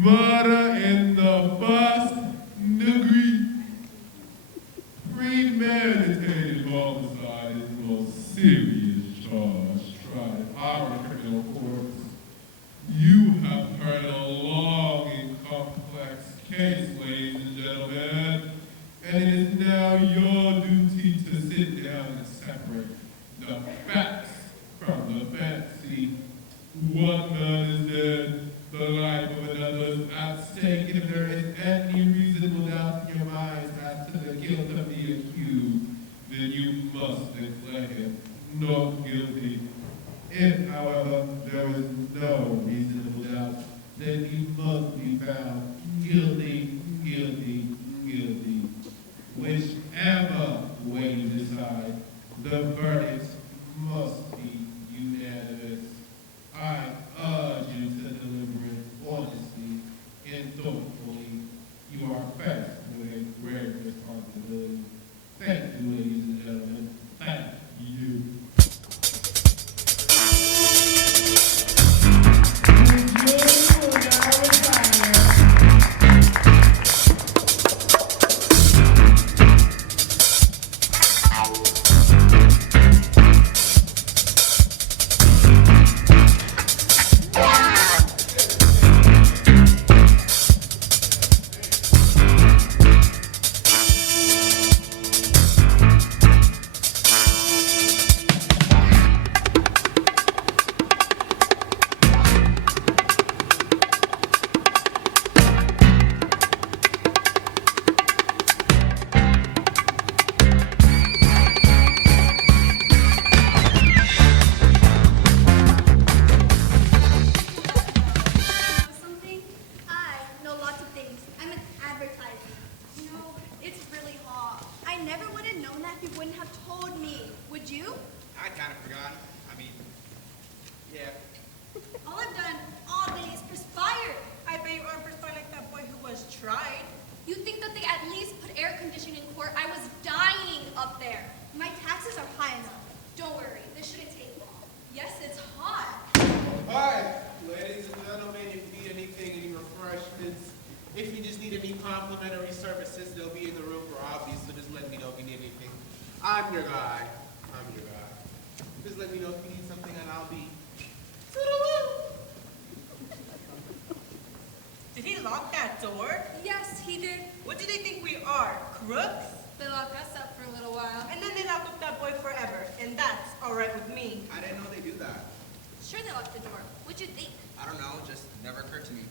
Murder in the first degree. Premeditated homicide is the most serious charge tried in our criminal courts. You have heard a long and complex case, ladies and gentlemen, and it is now your duty to sit down and separate the facts from the fantasy. One man is dead, the life of another is at stake. If there is any reasonable doubt in your minds as to the guilt of the accused, then you must declare him not guilty. If, however, there is no reasonable doubt, then he must be found guilty, guilty, guilty. Whichever way you decide, the verdict must be unanimous. I urge you to deliver it honestly and thoughtfully. You are faced with a great responsibility. Thank you, ladies and gentlemen. Thank you. I'm your guy. Just let me know if you need something and I'll be. Did he lock that door? Yes, he did. What do they think we are? Crooks? They locked us up for a little while. And then they lock up that boy forever. And that's alright with me. I didn't know they do that. Sure they locked the door. What'd you think? I don't know, just never occurred to me.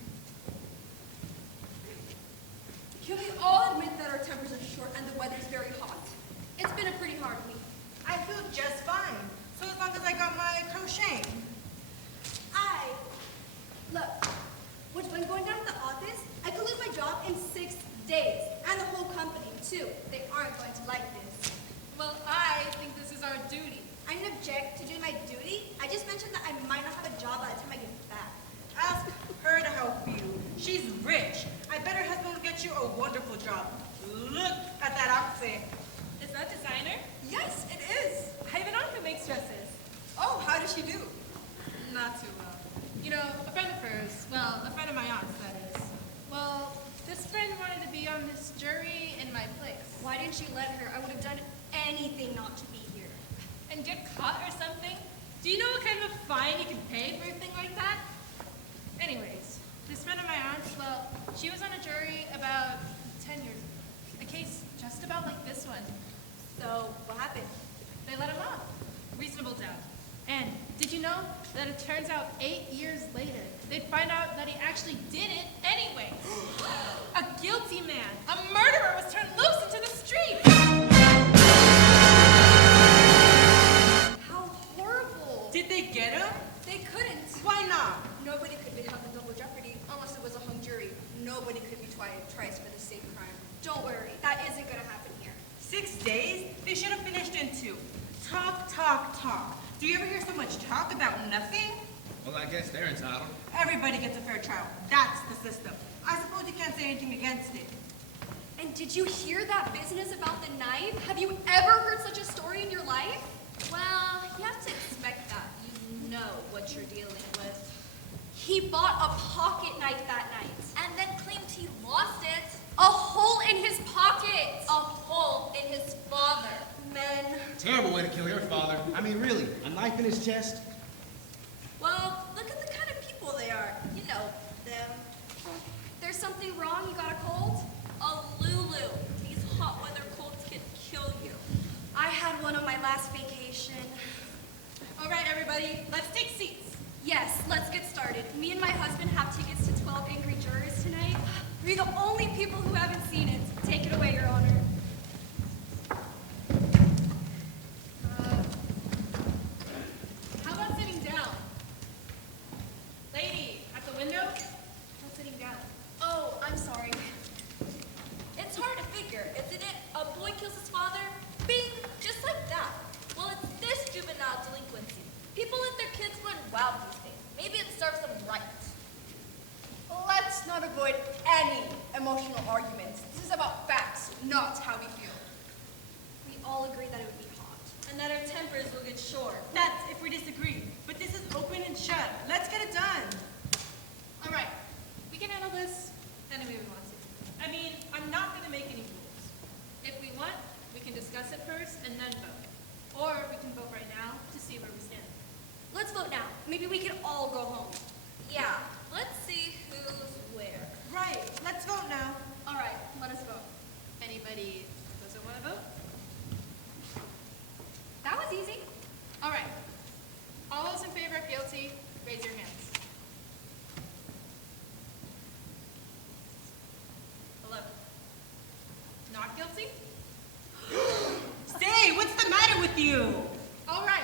Can we all admit that our tempers are short and the weather's very hot? It's been a pretty hard week. I feel just fine. So as long as I got my crocheting. Look, when going down to the office, I could lose my job in 6 days. And the whole company, too. They aren't going to like this. Well, I think this is our duty. I didn't object to doing my duty. I just mentioned that I might not have a job by the time I get back. Ask her to help you. She's rich. I bet her husband will get you a wonderful job. Look at that outfit. Is that designer? Yes, it is. I have an aunt who makes dresses. Oh, how does she do? Not too well. You know, a friend of hers, well, a friend of my aunt's, that is. Well, this friend wanted to be on this jury in my place. Why didn't you let her? I would have done anything not to be here. And get caught or something? Do you know what kind of a fine you can pay for a thing like that? Anyways, this friend of my aunt's, well, she was on a jury about 10 years ago. A case just about like this one. So, what happened? They let him off. Reasonable doubt. And did you know that it turns out 8 years later, they'd find out that he actually did it anyway? A guilty man, a murderer, was turned loose into the street. How horrible. Did they get him? They couldn't. Why not? Nobody could be held in double jeopardy unless it was a hung jury. Nobody could be tried twice for the same crime. Don't worry, that isn't going to happen here. 6 days? They should have finished in 2. Talk, talk, talk. Do you ever hear so much talk about nothing? Well, I guess they're entitled. Everybody gets a fair trial. That's the system. I suppose you can't say anything against it. And did you hear that business about the knife? Have you ever heard such a story in your life? Well, you have to expect that. You know what you're dealing with. He bought a pocket knife that night, and A hole in his pocket. A hole in his father. Men. Terrible way to kill your father. I mean, really, a knife in his chest? Well, look at the kind of people they are. You know, them. There's something wrong? You got a cold? A Lulu. These hot weather colds can kill you. I had one on my last vacation. All right, everybody, let's take seats. Yes, let's get started. Me and my husband have tickets to 12 Angry Jurors tonight. We're the only people who haven't seen it. Take it away, Your Honor. How about sitting down? Lady, at the window? Not sitting down. Oh, I'm sorry. It's hard to figure, isn't it? A boy kills his father, bing, just like that. Well, it's this juvenile delinquency. People let their kids run wild these days. Maybe it serves them right. Let's not avoid any emotional arguments. This is about facts, not how we feel. We all agree that it would be hot. And that our tempers will get short. That's if we disagree. But this is open and shut. Let's get it done. All right, we can handle this any way we want to. I mean, I'm not going to make any rules. If we want, we can discuss it first and then vote. Or we can vote right now to see where we stand. Let's vote now. Maybe we can all go home. Yeah, let's see who's where. Right, let's vote now. All right, let us vote. Anybody doesn't want to vote? That was easy. All right. All those in favor of guilty, raise your hands. 11. Not guilty? Say, what's the matter with you? All right.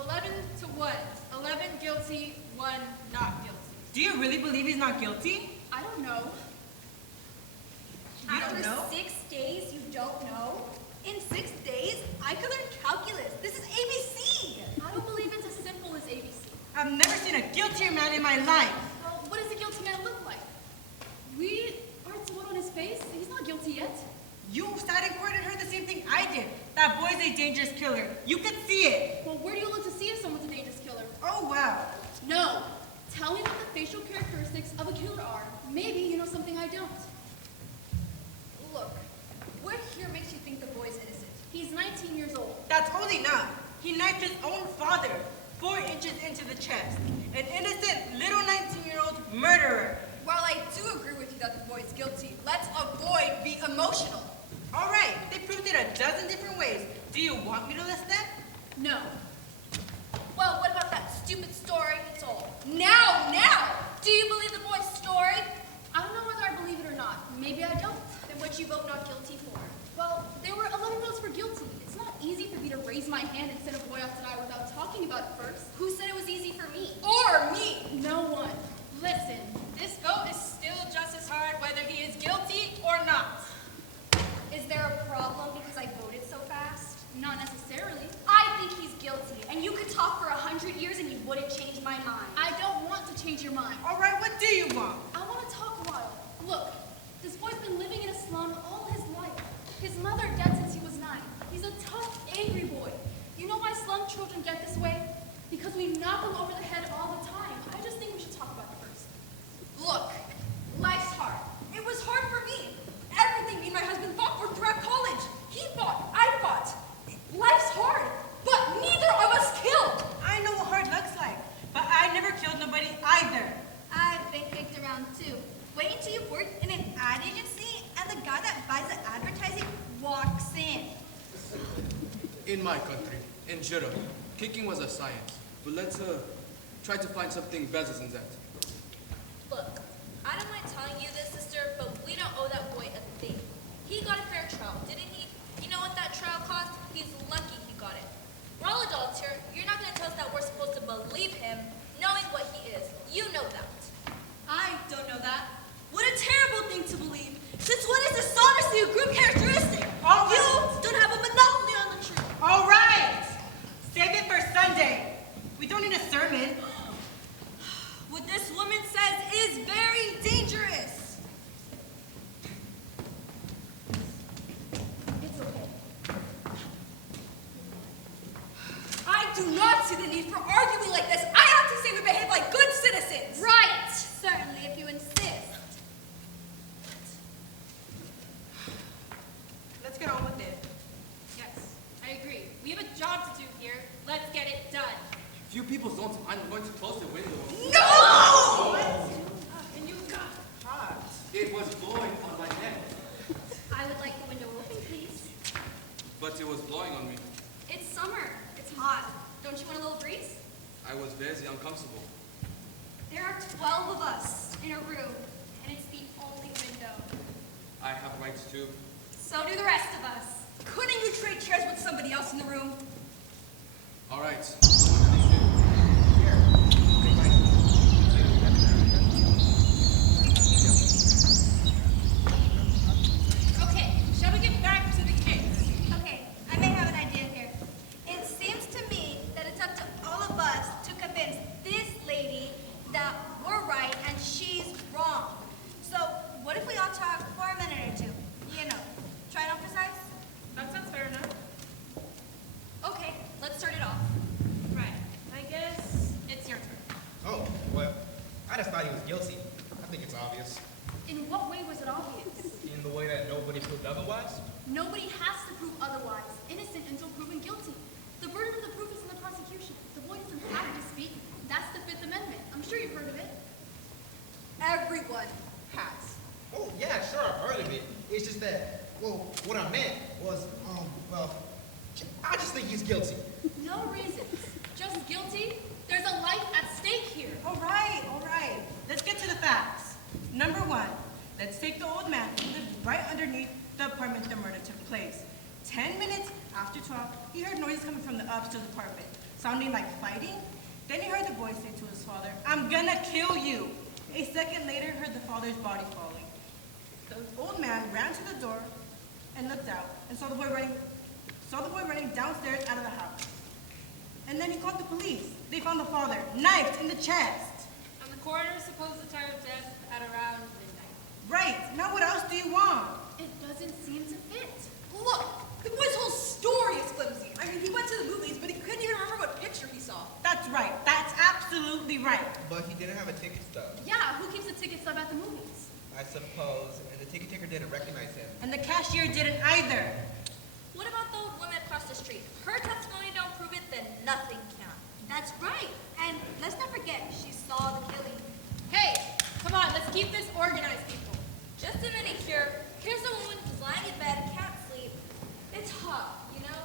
11 to 1. 11 guilty, 1 not guilty. Do you really believe he's not guilty? I don't know. You don't know? 6 days, you don't know? In 6 days, I could learn calculus. This is ABC. I don't believe it's as simple as ABC. I've never seen a guiltier man in my life. Well, what does a guilty man look like? We aren't to vote on his face. He's not guilty yet. You sat in court and heard the same thing I did. That boy's a dangerous killer. You could see it. Well, where do you look to see if someone's a dangerous killer? Oh, wow. No. Tell me what the facial characteristics of a killer are. Maybe you know something I don't. Look, what here makes you think the boy's innocent? He's 19 years old. That's old enough. He knifed his own father 4 inches into the chest. An innocent little 19-year-old murderer. While I do agree with you that the boy's guilty, let's avoid being emotional. All right, they proved it a dozen different ways. Do you want me to list them? No. Well, what about that stupid story he told? Now! Do you believe the boy's story? I don't know whether I believe it or not. Maybe I don't. Then what you vote not guilty for? Well, there were 11 votes for guilty. It's not easy for me to raise my hand and send a boy off to die without talking about it first. Who said it was easy for me? Or me? No one. Listen, this vote is still just as hard whether he is guilty or not. Is there a problem because I voted so fast? Not necessarily. I think he's guilty, and you could talk for 100 years and you wouldn't change my mind. I don't want to change your mind. All right, what do you want? I want to talk a while. Look, this boy's been living in a slum all his life. His mother dead since he was 9. He's a tough, angry boy. You know why slum children get this way? Because we knock them over the head all the time. I just think we should talk about it first. Look, life's hard. It was hard for me. Everything me and my husband fought for throughout college. He fought, I fought. Life's hard, but neither of us killed. I know what hard looks like, but I never killed nobody either. I've been kicked around too. Wait until you've worked in an ad agency and the guy that buys the advertising walks in. In my country, in Jura, kicking was a science. But let's try to find something better than that. Look, I don't mind telling you this, sister, but we don't owe that boy a thing. He got a fair trial, didn't he? You know what that trial cost? He's lucky he got it. We're all adults here. You're not going to tell us that we're supposed to believe him, knowing what he is. You know that. I don't know that. What a terrible thing to believe. Since when is dishonesty a group characteristic? All right. You don't have a monopoly on the truth. All right, save it for Sunday. We don't need a sermon. What this woman says is very dangerous. It's okay. I do not see the need for arguing like this. I have to say we behave like good citizens. Right! If you people don't, I'm going to close the window. No! And you got hot. It was blowing on my neck, I would like the window open, please. but it was blowing on me. It's summer. It's hot. Don't you want a little breeze? I was very uncomfortable. There are 12 of us in a room, and it's the only window. I have rights too. So do the rest of us. Couldn't you trade chairs with somebody else in the room? All right. Okay, shall we get back to the case? Okay, I may have an idea here. It seems to me that it's up to all of us to convince this lady that we're right and she's wrong. So, what if we all talk for a minute or two? You know, try not precise? That sounds fair enough. Okay, let's start it off. Right. I guess it's your turn. Oh, well, I just thought he was guilty. I think it's obvious. In what way was it obvious? In the way that nobody proved otherwise? Nobody has to prove otherwise. Innocent until proven guilty. The burden of the proof is in the prosecution. The boy doesn't have to speak. That's the Fifth Amendment. I'm sure you've heard of it. Everyone has. Oh, yeah, sure, I've heard of it. It's just that, well, what I meant was, well, I just think he's guilty. No reasons. Just guilty. There's a life at stake here. All right, all right. Let's get to the facts. Number one, let's take the old man who lived right underneath the apartment the murder took place. 10 minutes after 12, he heard noises coming from the upstairs apartment, sounding like fighting. Then he heard the boy say to his father, "I'm gonna kill you." A second later, heard the father's body falling. The old man ran to the door and looked out and saw the boy running downstairs out of the house. And then he called the police. They found the father, knifed in the chest. And the coroner supposed the time of death at around midnight. Right, now what else do you want? It doesn't seem to fit. Look, the boy's whole story is flimsy. I mean, he went to the movies, but he couldn't even remember what picture he saw. That's right, that's absolutely right. But he didn't have a ticket stub, Yeah, who keeps a ticket stub at the movies? I suppose, and the ticket taker didn't recognize him. And the cashier didn't either. What about the old woman across the street? Her testimony don't prove it, then nothing can. That's right. And let's not forget, she saw the killing. Hey, come on, let's keep this organized, people. Just a minute here. Here's a woman who's lying in bed, can't sleep. It's hot, you know?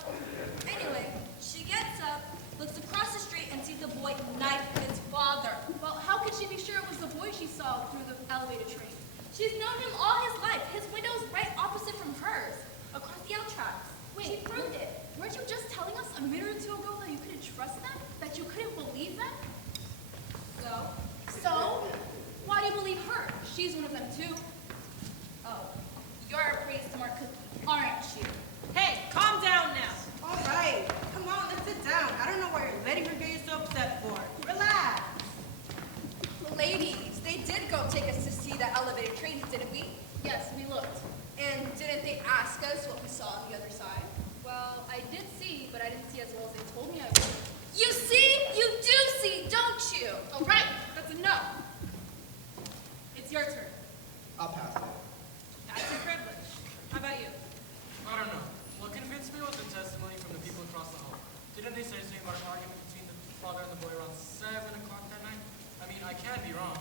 Anyway, she gets up, looks across the street, and sees the boy knife his father. Well, how could she be sure it was the boy she saw through the elevator train? She's known him all his life. His window's right opposite from hers, across the L tracks. She Wait, proved it. weren't you just telling us a minute or two ago that you couldn't trust them? That you couldn't believe them? So, So, why do you believe her? She's one of them too. oh, you're a pretty smart cookie, aren't you? Hey, calm down now. All right, come on, let's sit down. I don't know why you're letting her get you so upset for. Relax. Ladies, they did go take us to see the elevated trains, didn't we? Yes, we looked. And didn't they ask us what we saw on the other side? Well, I did see, but I didn't see as well as they told me I would. You see? You do see, don't you? All right, that's enough. It's your turn. I'll pass it. That's your privilege. How about you? I don't know. What convinced me was the testimony from the people across the hall. Didn't they say something about an argument between the father and the boy around 7 o'clock that night? I mean, I can't be wrong.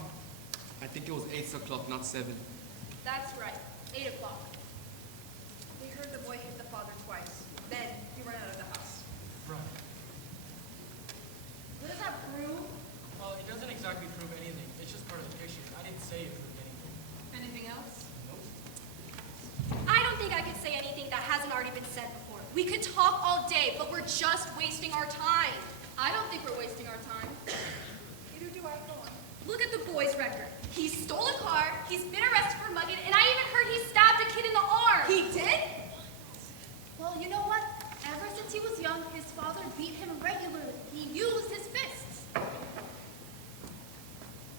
I think it was 8 o'clock, not 7. That's right, 8 o'clock. We heard the boy hit the father twice. Then he ran out of the house. Right. What does that prove? Well, it doesn't exactly prove anything. It's just part of the picture. I didn't say it proved anything. Anything else? I don't think I could say anything that hasn't already been said before. We could talk all day, but we're just wasting our time. I don't think we're wasting our time. Neither do I. Go on. Look at the boy's record. He stole a car, he's been arrested for mugging, and I even heard he stabbed a kid in the arm. He did? Well, you know what? Ever since he was young, his father beat him regularly. He used his fists.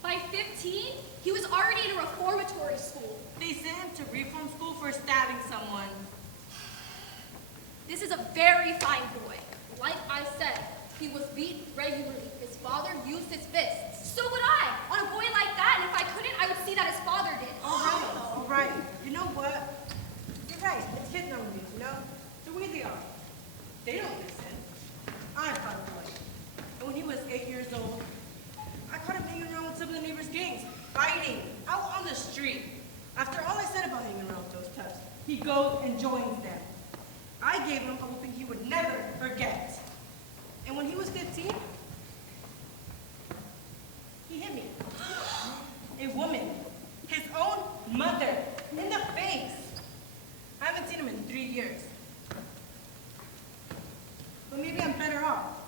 By 15, he was already in a reformatory school. They sent him to reform school for stabbing someone. This is a very fine boy. Like I said, he was beat regularly. His father used his fists. So would I, on a boy like that, and if I couldn't, I would see that his father did. All right. You know what? You're right. It's kid numbers, you know? The way they are. They don't listen. I fought a boy. And when he was 8 After all I said about hanging around with those toughs, he goes and joins them. I gave him a whooping he would never forget. And when he was 15, he hit me. A woman, his own mother, in the face. I haven't seen him in 3 years. But maybe I'm better off.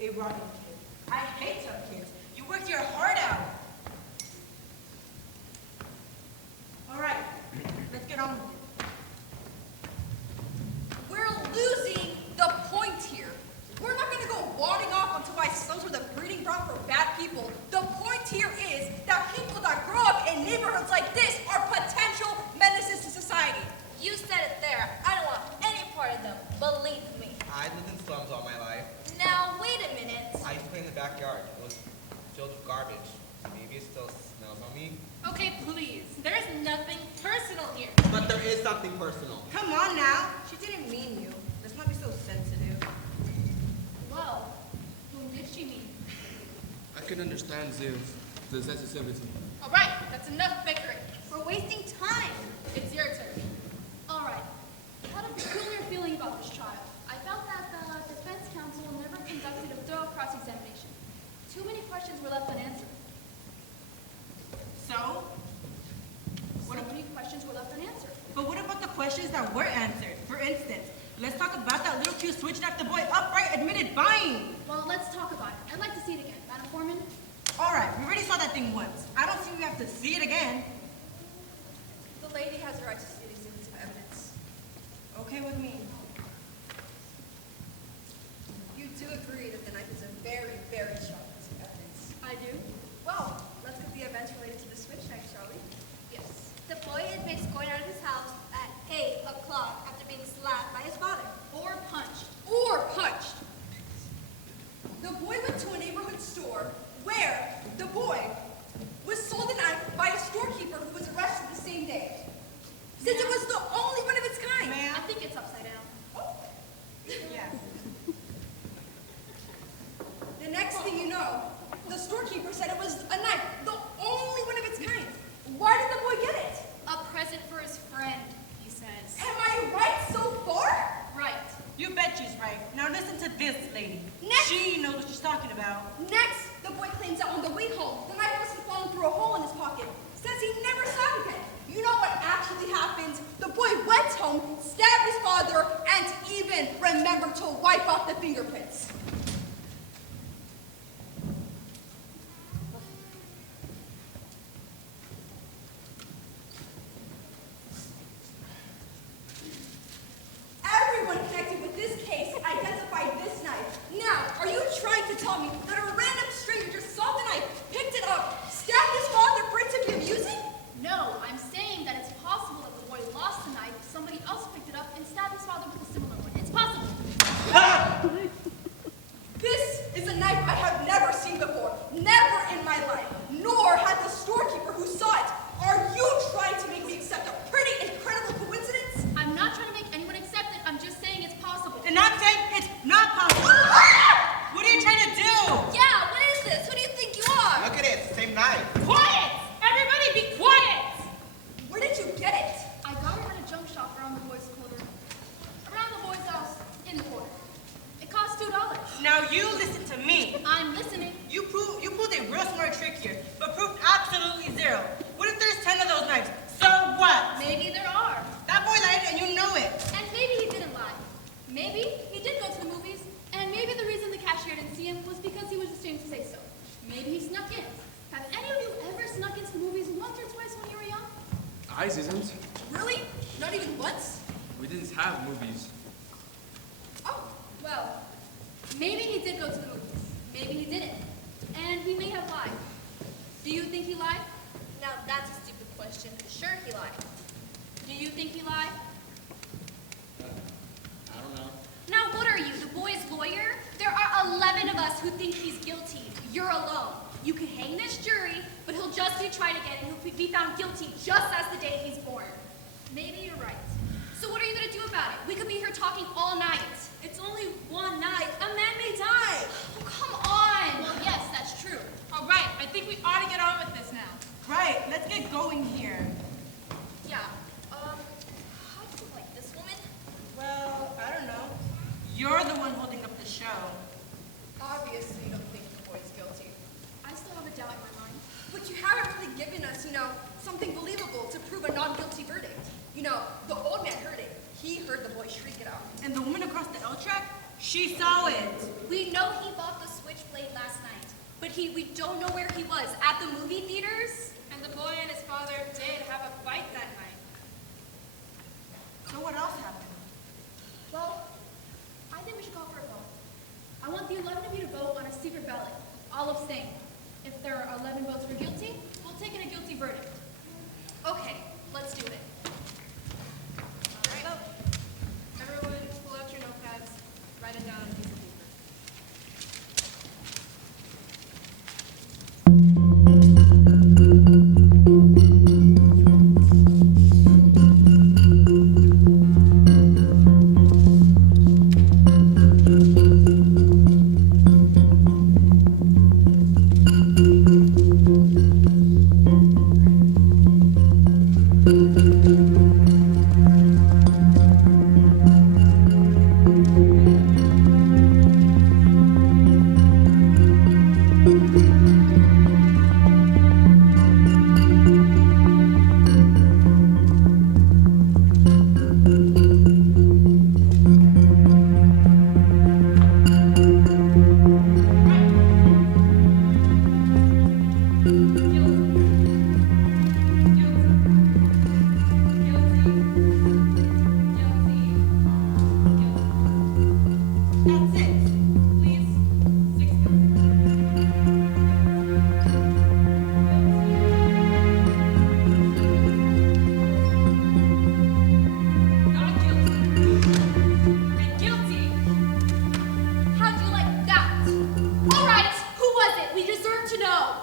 A rotten kid. I hate tough kids. You worked your heart out. All right, let's get on with it. We're losing the point here. We're not going to go wadding off onto why some sort of breeding ground for bad people. The point here is that people that grow up in neighborhoods like this are potential menaces to society. You said it there. I don't want any part of them. Believe me. I lived in slums all my life. Now, wait a minute. I used to play in the backyard. It was filled with garbage. Maybe it still smells on me. Okay, please. There's nothing personal here. But there is something personal. Come on now. She didn't mean you. Let's not be so sensitive. Well, whom did she mean? I can understand the sensitivity. All right, that's enough bickering. We're wasting time. It's your turn. All right. I had a peculiar feeling about this trial. I felt that the defense counsel never conducted a thorough cross-examination. Too many questions were left unanswered. So? So many questions were left unanswered. But what about the questions that were answered? For instance, let's talk about that little Q switch that the boy upright admitted buying. Well, let's talk about it. I'd like to see it again. Madam Foreman? All right, we already saw that thing once. I don't see we have to see it again. The lady has the right to see the exhibits of evidence. Okay with me. You do agree that the knife is a very, very strong piece of evidence. I do. Well, let's get the events related to the switch knife, shall we? Yes. The boy admits going out of his house at 8 o'clock after being slapped by his father. Or punched. Or punched. The boy went to a neighborhood store where the boy was sold a knife by a storekeeper who was arrested the same day. Since it was the only one of its kind. Ma'am? I think it's upside down. Oh. Yes. The next thing you know, the storekeeper said it was a knife, the only one of its kind. Why did the boy get it? A present for his friend, he says. Am I right so far? Right. You bet she's right. Now listen to this lady. Next. She knows what she's talking about. Next, the boy claims that on the way home, the knife must have fallen through a hole in his pocket. Says he never saw it again. You know what actually happened? The boy went home, stabbed his father, and even remembered to wipe off the fingerprints. Everyone connected with this case identified this knife. Now, are you trying to tell me that a random stranger just saw the knife, picked it up, stabbed his father for it to be amusing? No, I'm saying that it's possible that the boy lost the knife, somebody else picked it up, and stabbed his father with a similar one. It's possible. This is a knife I have never seen before, never in my life, nor had the storekeeper who saw it. Are you trying to make me accept a pretty incredible coincidence? I'm not trying to make anyone accept it. I'm just saying it's possible. And I'm saying it's not possible. What are you trying to do? Yeah, what is this? Who do you think you are? Look at it, it's the same knife. Quiet! Everybody be quiet! Where did you get it? I got it at a junk shop around the boy's quarter. Around the boy's house, in the quarter. It cost $2. Now you listen to me. I'm listening. You pulled a real smart trick here, but proved absolutely zero. What if there's 10 of those knives? So what? Maybe there are. That boy lied and you know it. And maybe he didn't lie. Maybe he did go to the movies, and maybe the reason the cashier didn't see him was because he was ashamed to say so. Maybe he snuck in. Have any of you ever snuck into the movies once or twice when you were young? I didn't. Really? Not even once? We didn't have movies. Oh, Well, maybe he did go to the movies. Maybe he didn't. And he may have lied. Do you think he lied? Now that's a stupid question. Sure, he lied. Do you think he lied? I don't know. Now what are you, the boy's lawyer? There are 11 of us who think he's guilty. You're alone. You could hang this jury, but he'll just be tried again and he'll be found guilty just as the day he's born. Maybe you're right. So what are you going to do about it? We could be here talking all night. It's only one night. A man may die. Oh, come on. Well, yes, that's true. All right, I think we ought to get on with this now. Right, let's get going here. know. Obviously, you don't think the boy's guilty. I still have a doubt in my mind. But you haven't really given us, something believable to prove a non-guilty verdict. The old man heard it. He heard the boy shriek it out. And the woman across the L track, she saw it. We know he bought the switchblade last night, but we don't know where he was. At the movie theaters? And the boy and his father did have a fight that night. So what else happened? Well, I think we should call for a vote. I want the 11 of you to vote on a secret ballot. I'll abstain. If there are 11 votes for guilty, we'll take in a guilty verdict. Okay, let's do it. All right. Everyone, pull out your notepads. Write it down on a piece of paper. That's it. Please, 60. Not guilty. And guilty. How'd you like that? All right, who was it? We deserve to know.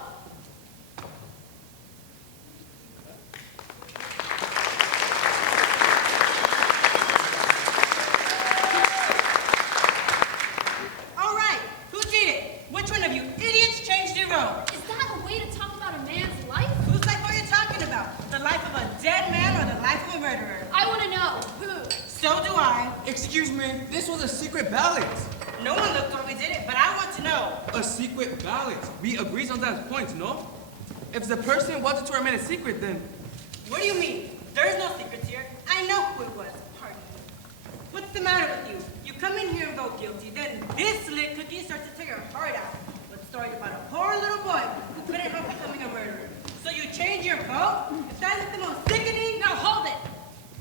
All right, who cheated? Which one of you idiots changed your vote? Is that a way to talk about a man's life? Whose life are you talking about? The life of a dead man or the life of a murderer? I want to know who. So do I. Excuse me, this was a secret ballot. No one looked when we did it, but I want to know. A secret ballot. We agreed on that point, no? If the person wanted to remain a secret, then What do you mean? There's no secrets here. I know who it was. Pardon me. What's the matter with you? You come in here and vote guilty, then this lit cookie starts to tear your heart out. With stories about a poor little boy who couldn't help becoming a murderer. So you change your vote? If that is the most sickening, now hold it.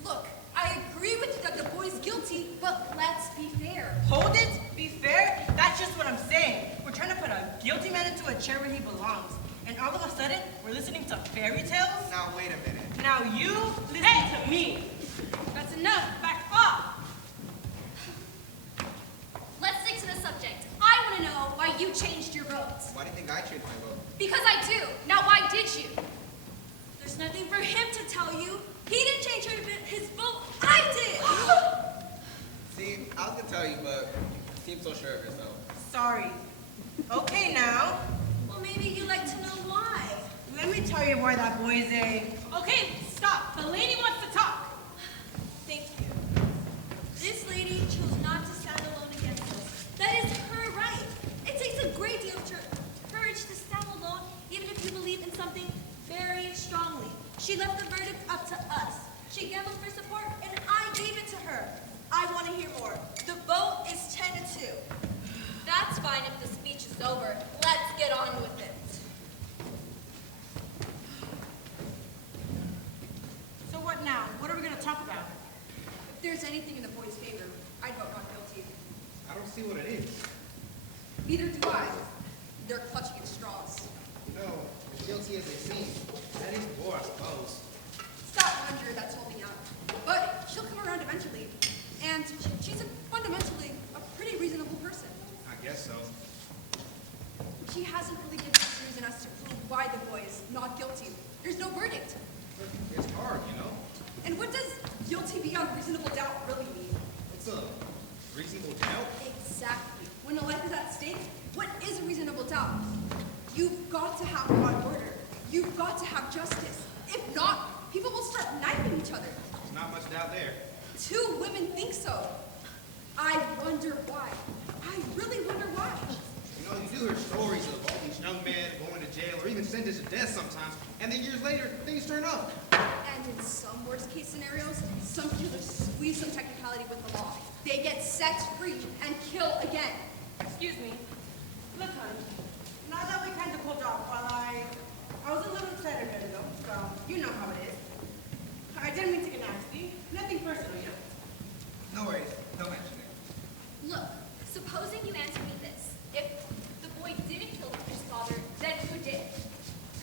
Look, I agree with you that the boy's guilty, but let's be fair. Hold it? Be fair? That's just what I'm saying. We're trying to put a guilty man into a chair where he belongs. And all of a sudden, we're listening to fairy tales? Now, wait a minute. Now you listen to me. That's enough. Back off. Let's stick to the subject. I want to know why you changed your votes. Why do you think I changed my vote? Because I do. Now, why did you? There's nothing for him to tell you. He didn't change his vote. I did. See, I was gonna tell you, but you seem so sure of yourself. Sorry. Okay, now, Well, maybe you'd like to know why. let me tell you why that boy's a... Okay, stop. The lady wants to talk. Thank you. This lady chose not to stand alone against us. That is her right. It takes a great deal of courage to stand alone, even if you believe in something very strongly. She left the verdict up to us. She gambled for support, and I gave it to her. I want to hear more. The vote is 10-2. That's fine if the speech is over. Let's get on with it. So what now? What are we going to talk about? If there's anything in the boy's favor, I'd vote not guilty. I don't see what it is. Neither do I. They're clutching at straws. No, as guilty as they seem. At least more, I suppose. It's that wonder that's holding out. But she'll come around eventually. And she's fundamentally a pretty reasonable person. I guess so. She hasn't really given us reason as to prove why the boy is not guilty. There's no verdict. But it's hard, you know? And what does guilty beyond reasonable doubt really mean? It's a reasonable doubt. Exactly. When a life is at stake, what is a reasonable doubt? You've got to have law and order. You've got to have justice. If not, people will start knifing each other. There's not much doubt there. Two women think so. I wonder why. I really wonder why. You know, you do hear stories of all these young men going to jail or even sentenced to death sometimes, and then years later, things turn up. And in some worst case scenarios, some killers squeeze some technicality with the law. They get set free and kill again. Excuse me. Look, hon, now that we kind of pulled off, while I was a little excited a minute ago, so you know how it is. I didn't mean to get nasty. Nothing personal, you know. No worries. Don't mention it. Look, supposing you answer me this. If the boy didn't kill his father, then who did?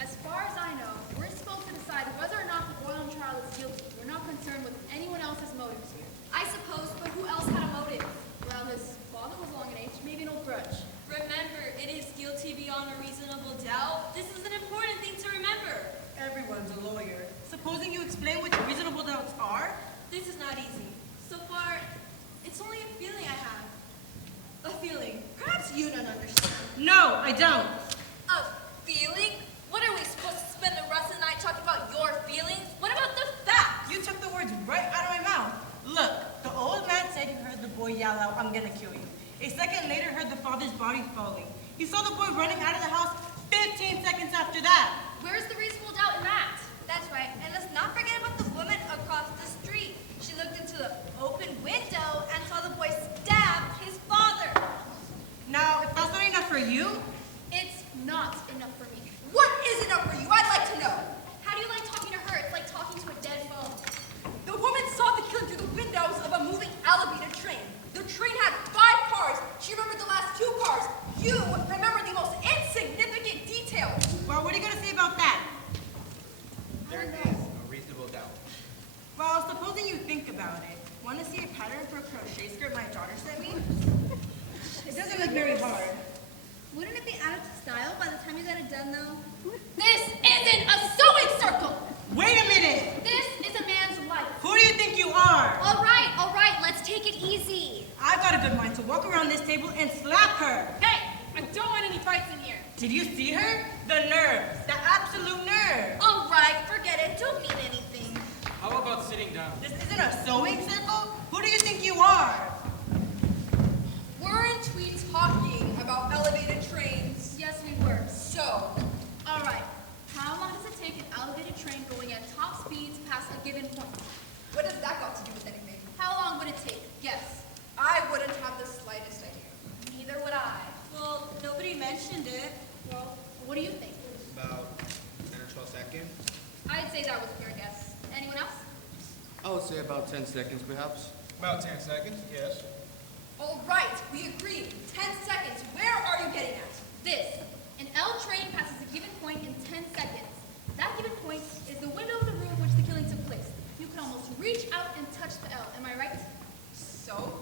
As far as I know, we're supposed to decide whether or not the boy on trial is guilty. We're not concerned with anyone else's motives here. I suppose, but who else had a motive? Well, his father was long in age, maybe an old grudge. Remember, it is guilty beyond a reasonable doubt. This is an important thing to remember. Everyone's a lawyer. Supposing you explain what the reasonable doubts are? This is not easy. So far, it's only a feeling I have. A feeling. Perhaps you don't understand. No, I don't. A feeling? What are we supposed to spend the rest of the night talking about your feelings? What about the facts? You took the words right out of my mouth. Look, the old man said he heard the boy yell out, "I'm gonna kill you." A second later, heard the father's body falling. He saw the boy running out of the house 15 seconds after that. Where's the reasonable doubt in that? That's right, and let's not forget about the woman across the street. She looked into the open window and saw the boy stab his father. Now, if that's not enough for you, It's not enough for me. What is enough for you? I'd like to know. How do you like talking to her? It's like talking to a dead phone. The woman saw the killing through the windows of a moving elevated train. The train had 5 cars. She remembered the last 2 cars. You remember the most insignificant details. well, what are you gonna say about that? There is a reasonable doubt. Well, supposing you think about it. Want to see a pattern for a crochet skirt my daughter sent me? It doesn't look very hard. Wouldn't it be out of style by the time you got it done, though? This isn't a sewing circle! Wait a minute! This is a man's life. Who do you think you are? All right, let's take it easy. I've got a good mind to walk around this table and slap her. Hey, I don't want any fights in here. Did you see her? The nerve. The absolute nerve. All right, forget it. Don't mean anything. How about sitting down? This isn't a sewing circle? Who do you think you are? Weren't we talking about elevated trains? Yes, we were. So, All right. How long does it take an elevated train going at top speed to pass a given point? what does that got to do with anything? How long would it take? Guess. I wouldn't have the slightest idea. Neither would I. Well, nobody mentioned it. Well, what do you think? About 10 or 12 seconds. I'd say that was a fair guess. Anyone else? I would say about 10 seconds, perhaps. About 10 seconds, yes. All right, we agreed. 10 seconds. Where are you getting at? This. An L train passes a given point in 10 seconds. That given point is the window of the room which the killing took place. You can almost reach out and touch the L. Am I right? So,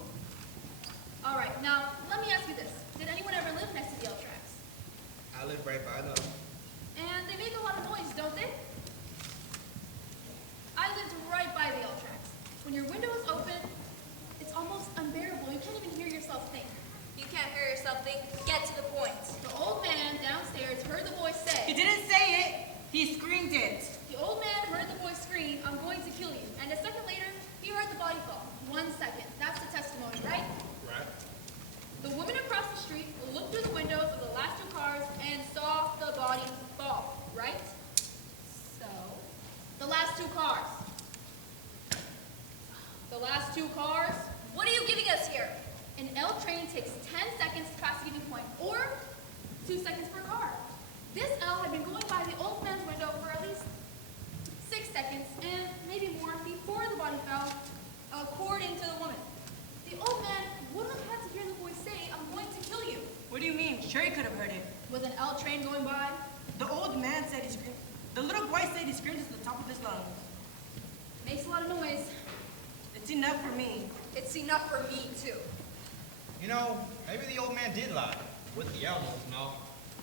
All right. Now, let me ask you this. Did anyone ever live next to the L tracks? I live right by them. And they make a lot of noise, don't they? I lived right by the L tracks. When your window is open, it's almost unbearable. You can't even hear yourself think. You can't hear yourself think. Get to the point. The old man downstairs heard the boy say. He didn't say it. He screamed it. The old man heard the boy scream, "I'm going to kill you." And a second later, he heard the body fall. 1 second. That's the testimony, right? Right. The woman across the street looked through the windows of the last 2 cars and saw the body fall, right? So, the last 2 cars. The last 2 cars. What are you giving us here? An L train takes 10 seconds to pass a given point, or 2 seconds per car. This L had been going by the old man's window for at least 6 seconds, and maybe more, before the body fell, according to the woman. The old man wouldn't have had to hear the boy say, "I'm going to kill you," What do you mean? Sure, he could have heard it. with an L train going by. The old man said he screamed. The little boy said he screamed to the top of his lungs. Makes a lot of noise. It's enough for me. it's enough for me, too. You know, maybe the old man did lie. With the elbows, no.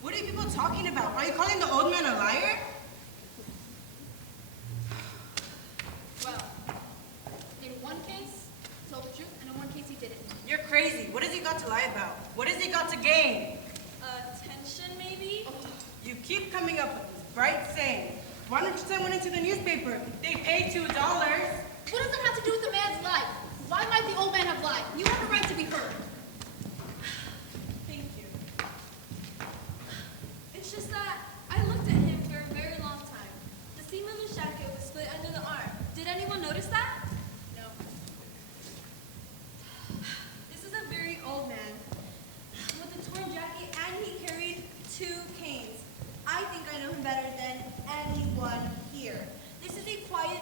What are you people talking about? Are you calling the old man a liar? Well, in one case, he told the truth, and in one case, he didn't. You're crazy. What has he got to lie about? What has he got to gain? Attention, maybe? You keep coming up with this bright saying. Why don't you send one into the newspaper? They pay $2. What does that have to do with the man's life? Why might the old man have lied? You have a right to be heard. just that I looked at him for a very long time. The seam of his jacket was split under the arm. Did anyone notice that? No. This is a very old man with a torn jacket, and he carried 2 canes. I think I know him better than anyone here. This is a quiet,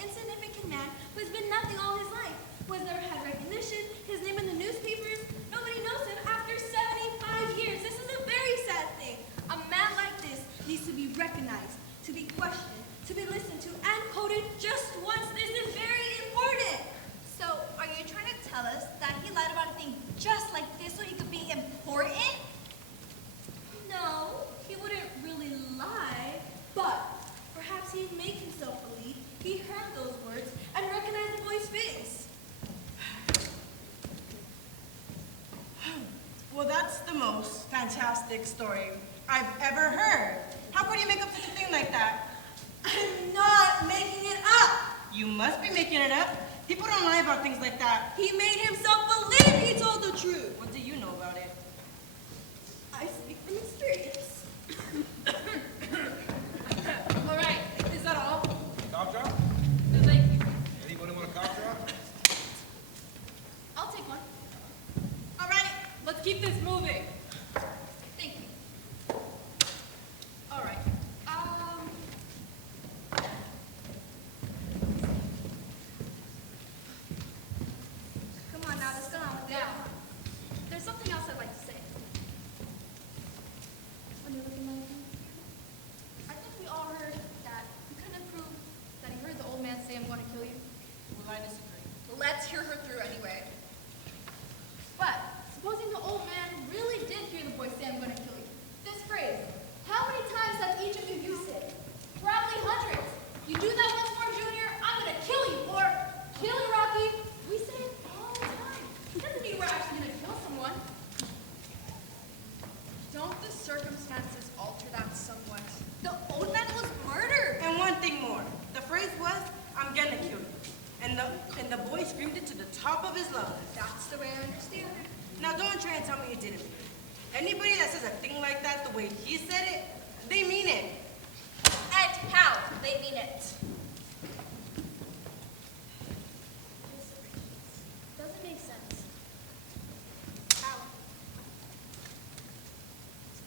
insignificant man who has been nothing all his life, who has never had recognition, his name in the newspapers. Nobody knows him after 75 years. This is a very sad thing. A man like this needs to be recognized, to be questioned, to be listened to, and quoted just once. This is very important. So, are you trying to tell us that he lied about a thing just like this so he could be important? No, he wouldn't really lie, but perhaps he'd make himself believe he heard those words and recognized the boy's face. Well, that's the most fantastic story I've ever heard. How could you make up such a thing like that? I'm not making it up. You must be making it up. People don't lie about things like that. He made himself believe he told the truth. What do you know about it? I speak from experience. All right, is that all? Cop drop? No, thank you. Anybody want a cop drop? I'll take one. All right. Let's keep this moving. Thank you. All right. Come on now, let's go on with it. Now, there's something else I'd like to say. I think we all heard that you couldn't prove that he heard the old man say, "I'm going to kill you." Well, I disagree. Let's hear her through anyway. But supposing the old man really did hear the boy say, "I'm going to kill you," this phrase, how many times has each of you used it? Probably hundreds. You do that once more, Junior, I'm going to kill you, or kill you, Rocky. We say it all the time. It doesn't mean we're actually going to kill someone. Don't the circumstances alter that somewhat? The old man was murdered. And one thing more. The phrase was, "I'm gonna kill you." And the boy screamed it to the top of his lungs. That's the way I understand it. Now don't try and tell me you didn't mean it. Anybody that says a thing like that the way he said it, they mean it. And how they mean it. Doesn't make sense. How?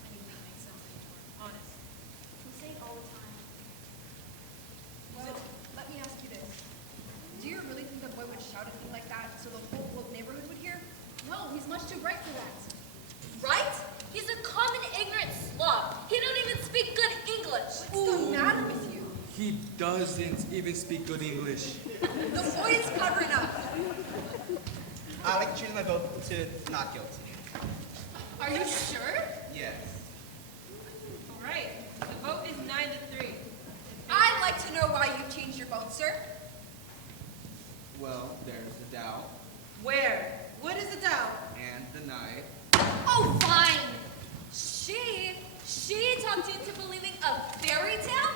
Anything makes sense anymore, honest. We say it all the time. Well, let me ask you this. Do you really think the boy would shout a thing like that so the whole neighborhood would hear? No, he's much too bright for that. Right? He's a common ignorant slob. He don't even speak good English. What's the matter with you? He doesn't even speak good English. The boy is covering up. I'd like to change my vote to not guilty. Are you sure? Yes. All right. The vote is 9-3. I'd like to know why you've changed your vote, sir. Well, there's the doubt Where? What is the doubt? and the knife. Oh, fine. She talked you into believing a fairy tale?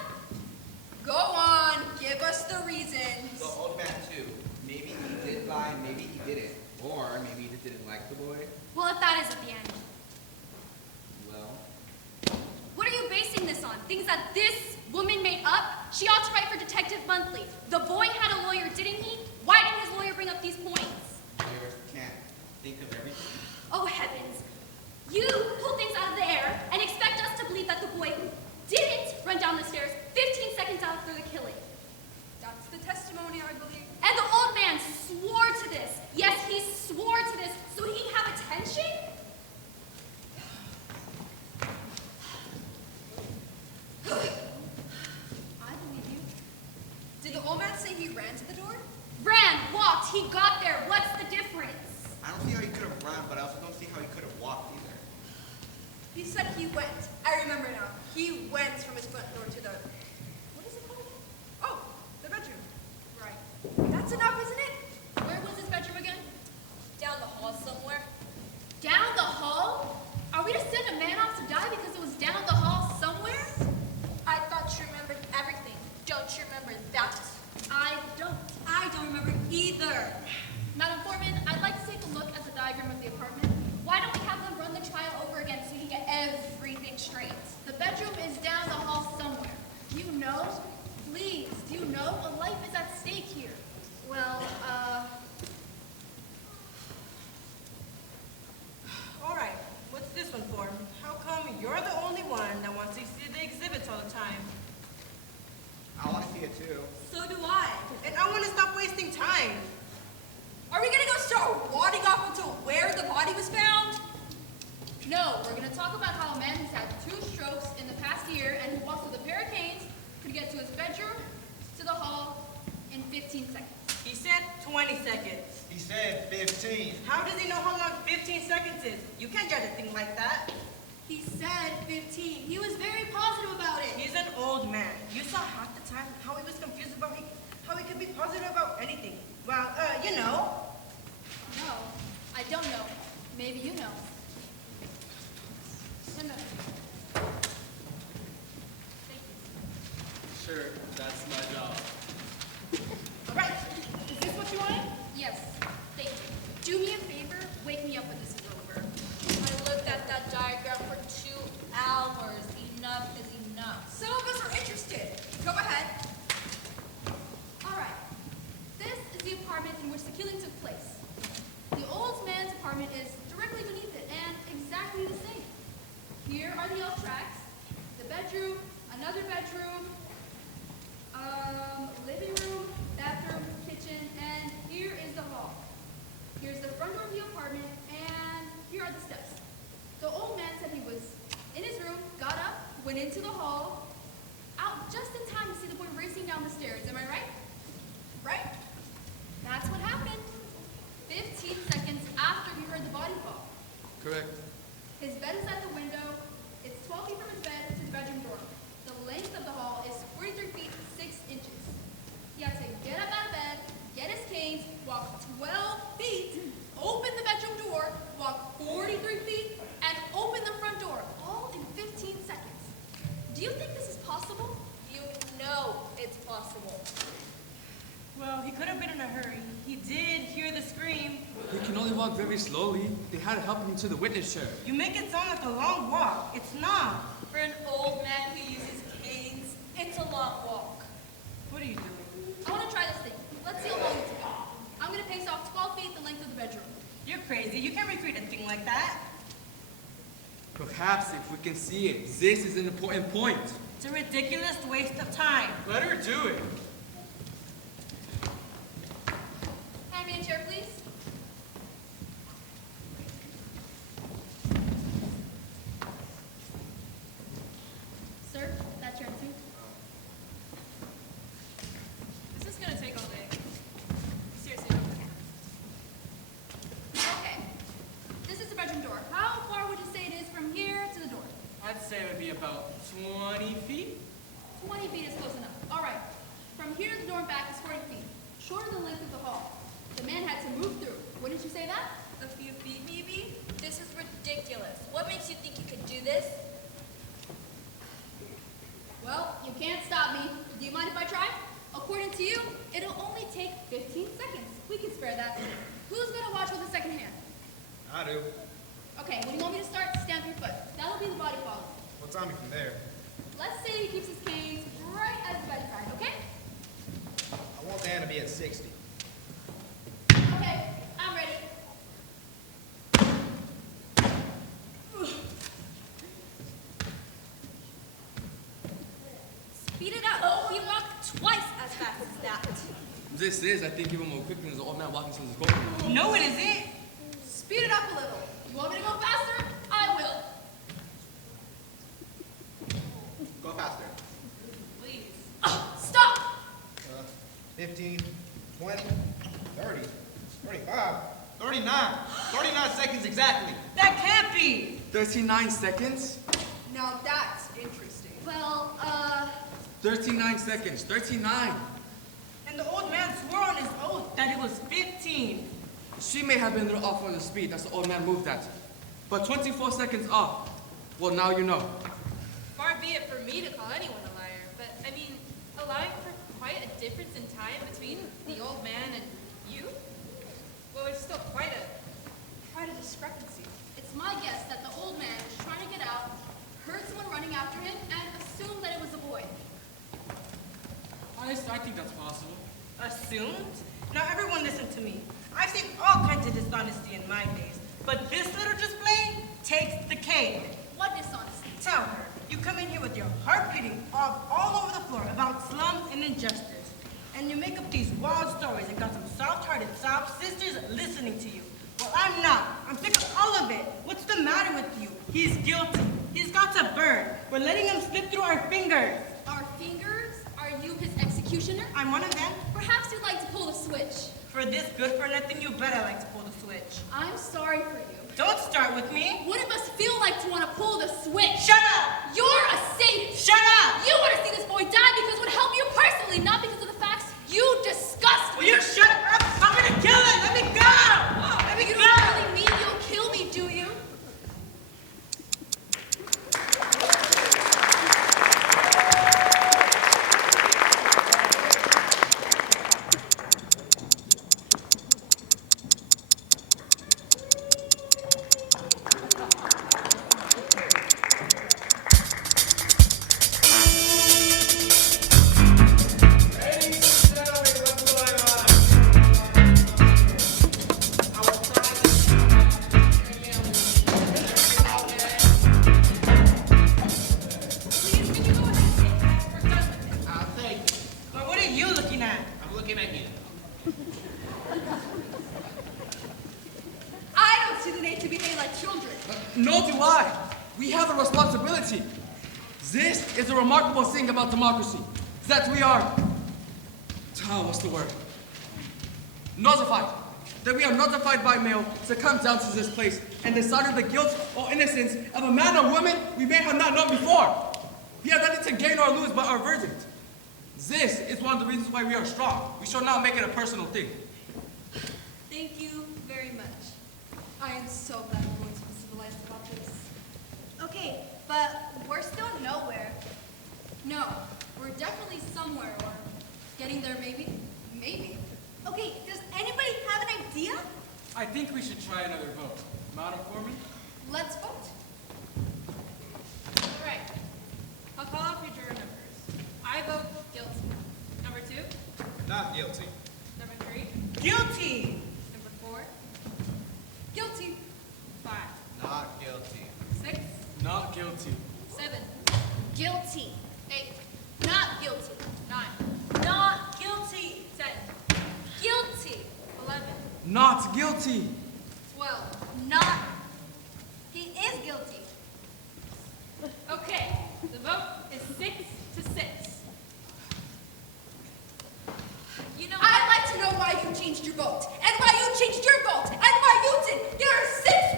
Go on, give us the reasons. The old man too. Maybe he did lie, maybe he didn't. Or maybe he just didn't like the boy. Well, if that is at the end. Well, What are you basing this on? Things that this woman made up? She ought to write for Detective Monthly. The boy had a lawyer, didn't he? Why didn't his lawyer bring up these points? lawyers can't think of everything. Oh, heavens. You pull things out of the air and expect us to believe that the boy didn't run down the stairs 15 seconds after the killing. That's the testimony, I believe. And the old man swore to this. Yes, he swore to this so he'd have attention? I believe you. Did the old man say he ran to the door? Ran, walked, he got there. What's the difference? I don't see how he could have run, but I also don't see how he could have walked either. He said he went. I remember now. He went from his front door to the... What is it called again? Oh, the bedroom. Right. That's enough, isn't it? Where was his bedroom again? Down the hall somewhere. Down the hall? Are we to send a man off to die because it was down the hall somewhere? I thought you remembered everything. Don't you remember that? I don't. I don't remember either. Madam Foreman, I'd like to take a look at the diagram of the apartment. Why don't we have them run the trial over again so we can get everything think straight. The bedroom is down the hall somewhere. Do you know? Please, do you know? A life is at stake here. Well, All right, what's this one for? How come you're the only one that wants to see the exhibits all the time? I want to see it too. so do I. And I want to stop wasting time. Are we gonna go start wadding off into where the body was found? No, we're going to talk about how a man who's had 2 strokes in the past year and who walks with a pair of canes could get to his bedroom, to the hall, in 15 seconds. He said 20 seconds. He said 15. How does he know how long 15 seconds is? You can't judge a thing like that. He said 15. He was very positive about it. He's an old man. You saw half the time how he was confused about how he could be positive about anything. Well, you know. No, I don't know. Maybe you know. No. Sure, that's my job. All right. Is this what you wanted? Yes. Thank you. Do me a favor. Wake me up when this is over. I looked at that diagram for 2 hours. Enough is enough. Some of us are interested. Go ahead. All right. This is the apartment in which the killing took place. The old man's apartment is directly beneath it and exactly the same. Here are the elf tracks, the bedroom, another bedroom, living room, bathroom, kitchen, and here is the hall. Here's the front door of the apartment, and here are the steps. The old man said he was in his room, got up, went into the hall, out just in time to see the boy racing down the stairs. Am I right? Right? That's what happened. 15 seconds after he heard the body fall. Correct. His bed is at the window. It's 12 feet from his bed to the bedroom door. The length of the hall is 43 feet 6 inches. He had to get up out of bed, get his canes, walk 12 feet, open the bedroom door, walk 43 feet, and open the front door, all in 15 seconds. Do you think this is possible? You know it's possible. Well, he could have been in a hurry. He did hear the scream. He can only walk very slowly. They had to help him to the witness chair. You make it sound like a long walk. It's not. For an old man who uses canes, it's a long walk. What are you doing? I want to try this thing. Let's see how long it can go. I'm going to pace off 12 feet the length of the bedroom. You're crazy. You can't recreate a thing like that. Perhaps if we can see it, this is an important point. It's a ridiculous waste of time. Let her do it. Hand me a chair, please. Sir, that chair too. This is gonna take all day. Seriously, don't worry. Okay. This is the bedroom door. How far would you say it is from here to the door? I'd say it would be about 20 feet. 20 feet is close enough. All right. From here to the door and back is 40 feet. Shorter than the length of the hall. The man had to move through. Wouldn't you say that? A few feet, maybe? This is ridiculous. What makes you think you could do this? Well, you can't stop me. Do you mind if I try? According to you, it'll only take 15 seconds. We can spare that. Who's gonna watch with a second hand? I do. Okay, when you want me to start, stamp your foot. That'll be the body follow. What's on me from there? Let's say he keeps his canes right at his bedside, okay? I want Dan to be at 60. Okay, I'm ready. Speed it up. He walked twice as fast as that. This is, I think, even more quick than the old man walking since his coat. No, it isn't. Speed it up a little. You want me to go faster? I will. Go faster. Please. Stop! 15, 20, 30, 35, 39. 39 seconds exactly. That can't be. 39 seconds? Now that's interesting. Well, 39 seconds. 39. And the old man swore on his oath that it was 15. She may have been a little off on the speed. That's the old man moved at. But 24 seconds off. Well, now you know. Far be it for me to call anyone a liar, but I mean, allowing for quite a difference in time between the old man and you? Well, there's still quite a discrepancy. it's my guess that the old man was trying to get out, heard someone running after him and assumed that it was a boy. I think that's possible. Assumed? Now everyone listen to me. I've seen all kinds of dishonesty in my days, but this little display takes the cake. What dishonesty? Tell her, you come in here with your heart beating all over the floor about slums and injustice, and you make up these wild stories and got some soft-hearted sob sisters listening to you. Well, I'm not. I'm sick of all of it. What's the matter with you? He's guilty. He's got to burn. We're letting him slip through our fingers. Our fingers? Are you his executioner? I'm one of them. Perhaps you'd like to pull the switch. For this good-for-nothing, you better like to pull the switch. I'm sorry for you. Don't start with me. What it must feel like to want to pull the switch. Shut up! You're a sadist. Shut up! You want to see this boy die because it would help you personally, not because of the facts you disgust Will me. you shut up? I'm gonna kill it! Let me go! Let me You go! don't really mean you'll kill me, do you? Please, can you go ahead and take that? We're done with it. I'll take it. But what are you looking at? I'm looking at you. I don't see the need to behave like children. No do I. We have a responsibility. This is a remarkable thing about democracy. That we are, what's the word? Notified. That we are notified by mail to come down to this place and decide the guilt or innocence of a man or woman we may have not known before. We have nothing to gain or lose but our verdict. This is one of the reasons why we are strong. We shall not make it a personal thing. Thank you very much. I am so glad we're going to be civilized about this. Okay, but we're still nowhere. No, we're definitely somewhere, or getting there maybe. Maybe. Okay, does anybody have an idea? I think we should try another vote. Madam Foreman? Let's vote. All right. I'll call off your juror numbers. I vote guilty. Number 2. Not guilty. Number 3. Guilty! Number 4. Guilty. 5. Not guilty. 6. Not guilty. 7. Guilty. 8. Not guilty. 9. Not guilty! 10. Guilty. 11. Not guilty. 12. Not. He is guilty. Okay. The vote is 6 to 6. You know, I'd like to know why you changed your vote, and why you changed your vote, and why you did. There are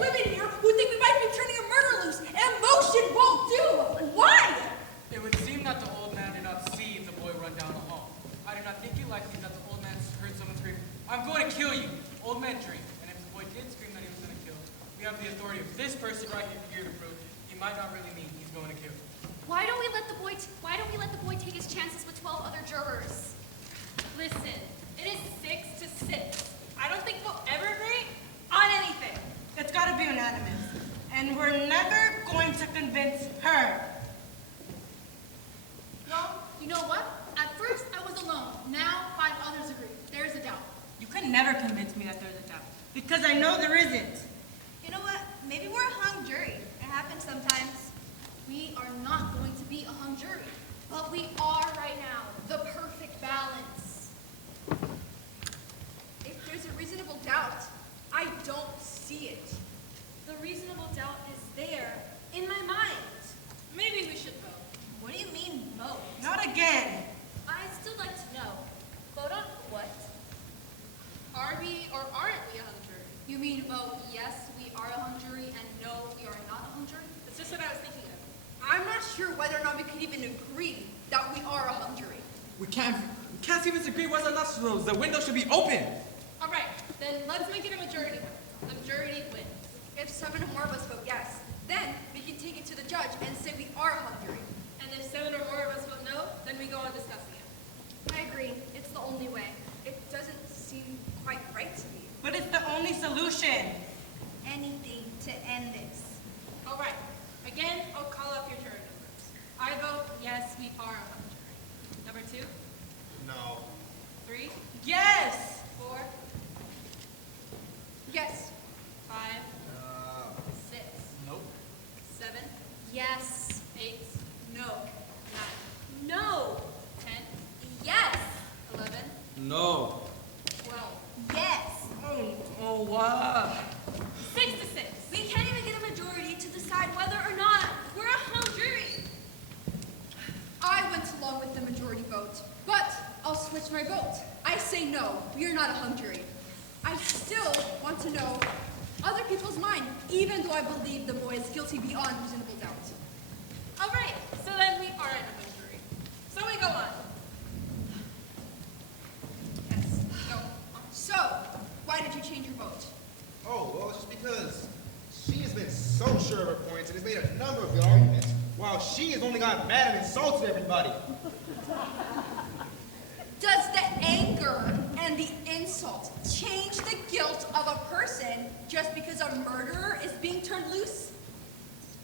6 women here who think we might be turning a murder loose. Emotion won't do. Why? It would seem that the old man did not see the boy run down the hall. I do not think it likely that the old man heard someone scream, "I'm going to kill you!" Old man dreamed, and if the boy did scream that he was going to kill, we have the authority of this person right here to prove he might not really mean he's going to kill. Why don't we let the boy take his chances with 12 other jurors? Listen, it is 6 to 6. I don't think we'll ever agree on anything. It's gotta be unanimous. And we're never going to convince her. No, you know what? At first I was alone. Now 5 others agree. There's a doubt. You can never convince me that there's a doubt. Because I know there isn't. you know what? Maybe we're a hung jury. It happens sometimes. We are not going to be a hung jury, but we are right now. The perfect balance. If there's a reasonable doubt, I don't see it. The reasonable doubt is there in my mind. Maybe we should vote. What do you mean, vote? Not again. I'd still like to know. Vote on what? Are we or aren't we a hung jury? You mean vote yes, we are a hung jury, and no, we are not a hung jury? That's just what I was thinking of. I'm not sure whether or not we could even agree that we are a hung jury. We can't even agree whether or not the window should be open. All right, then let's make it a majority vote. The majority wins. If 7 or more of us vote yes, then we can take it to the judge and say we are a hung jury. And if 7 or more of us vote no, then we go on discussing it. I agree. It's the only way. It doesn't seem quite right to me. But it's the only solution. Anything to end this. All right. Again, I'll call up your jury Yes, we are a hung jury. Number 2, No. 3, Yes! 4, Yes. 5, No. 6, Nope. 7, Yes. 8, No. 9, No. 10, Yes. 11, No. 12. Yes. Oh, wow. 6 to 6. We can't even get a majority to decide whether or not we're a hung jury. I went along with the majority vote, but I'll switch my vote. I say no, we are not a hung jury. I still want to know other people's mind, even though I believe the boy is guilty beyond reasonable doubt. All right, so then we are a hung jury. So we go on. Yes. Go. So, why did you change your vote? Oh, well, it's just because she has been so sure of her points and has made a number of good arguments, while she has only gotten mad and insulted everybody. Does the anger and the insult change the guilt of a person just because a murderer is being turned loose?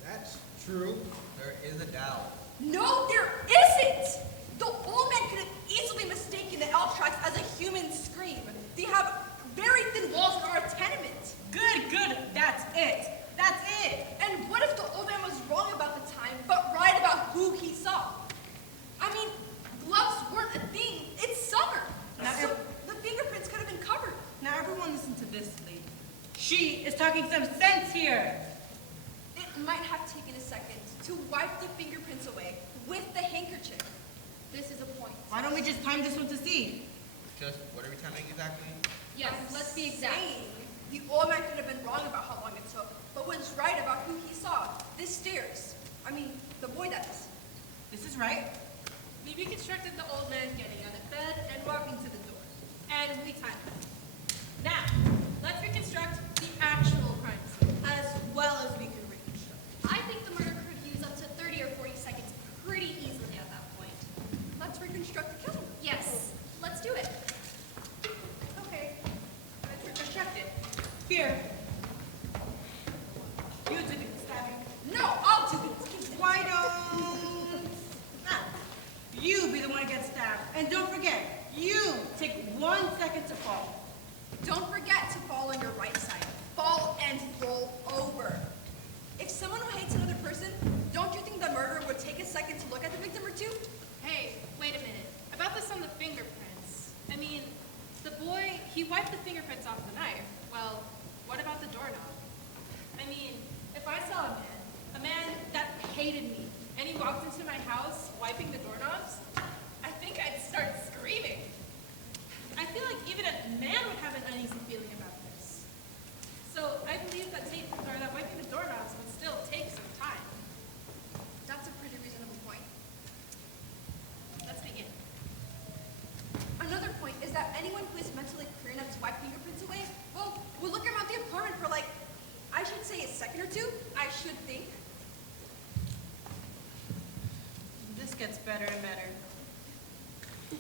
That's true. There is a doubt. No, there isn't! The old man could have easily mistaken the elf tracks as a human scream. They have very thin walls in our tenement. Good. That's it. That's it. And what if the old man was wrong about the time, but right about who he saw? I mean, gloves weren't a thing. It's summer. Now, So the fingerprints could have been covered. Now, everyone listen to this lady. She is talking some sense here. It might have taken a second to wipe the fingerprints away with the handkerchief. This is a point. Why don't we just time this one to see? Just what are we timing exactly? Yes, let's be exact. The old man could have been wrong about how long it took, but was right about who he saw. This stairs. I mean, the boy that is. This is right. We reconstructed the old man getting out of bed and walking to the door. And we timed it. Now, let's reconstruct the actual crime scene as well as we can reconstruct. I think the murder could use up to 30 or 40 seconds pretty easily at that point. Let's reconstruct the killing. Yes, let's do it. Okay. Let's reconstruct it. Here. You do the stabbing. No, I'll do it. Why don't you be the one to get stabbed? And don't forget, you take 1 second to fall. Don't forget to fall on your right side. Fall and roll over. If someone hates another person, don't you think the murderer would take a second to look at the victim or two? Hey, wait a minute. About this on the fingerprints. I mean, the boy, he wiped the fingerprints off the knife. Well, what about the doorknob? I mean, if I saw a man that hated me, and he walked into my house wiping the doorknobs, I think I'd start screaming. I feel like even a man would have an uneasy feeling about this. So I believe that that wiping the doorknobs would still take some time. That's a pretty reasonable point. Let's begin. Another point is that anyone who is mentally clear enough to wipe fingerprints away, well, we'll look around the apartment for like, I should say a second or two, I should think. This gets better and better. Can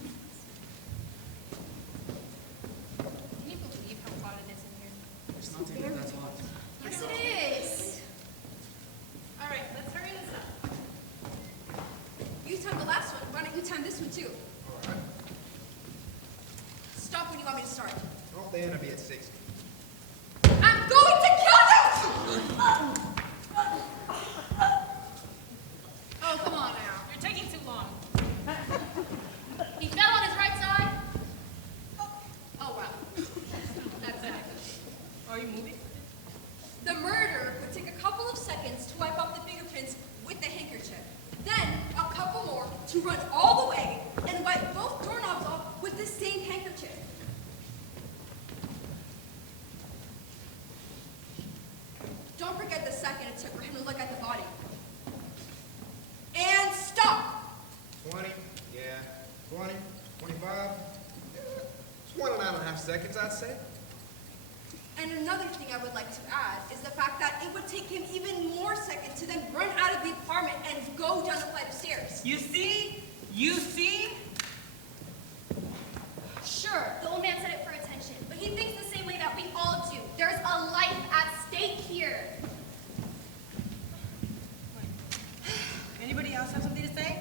you believe how hot it is in here? It's not even that hot. Yes, it is. All right, let's hurry this up. You timed the last one. Why don't you time this one too? All right. Stop when you want me to start. Oh, they're gonna be at 60. I'm going to kill you! Oh, come on now. You're taking too long. He fell on his right side. Oh, wow. That's it. Are you moving? The murderer would take a couple of seconds to wipe off the fingerprints with the handkerchief. Then a couple more to run all the way and wipe both doorknobs off with the same handkerchief. Don't forget the second it took for him to look at the body. And stop! 20, yeah. 20, 25, 29.5 seconds, I'd say. And another thing I would like to add is the fact that it would take him even more seconds to then run out of the apartment and go down the flight of stairs. You see? You see? Sure, the old man said it for attention, but he thinks the same way that we all do. There's a life at stake here. Anybody else have something to say?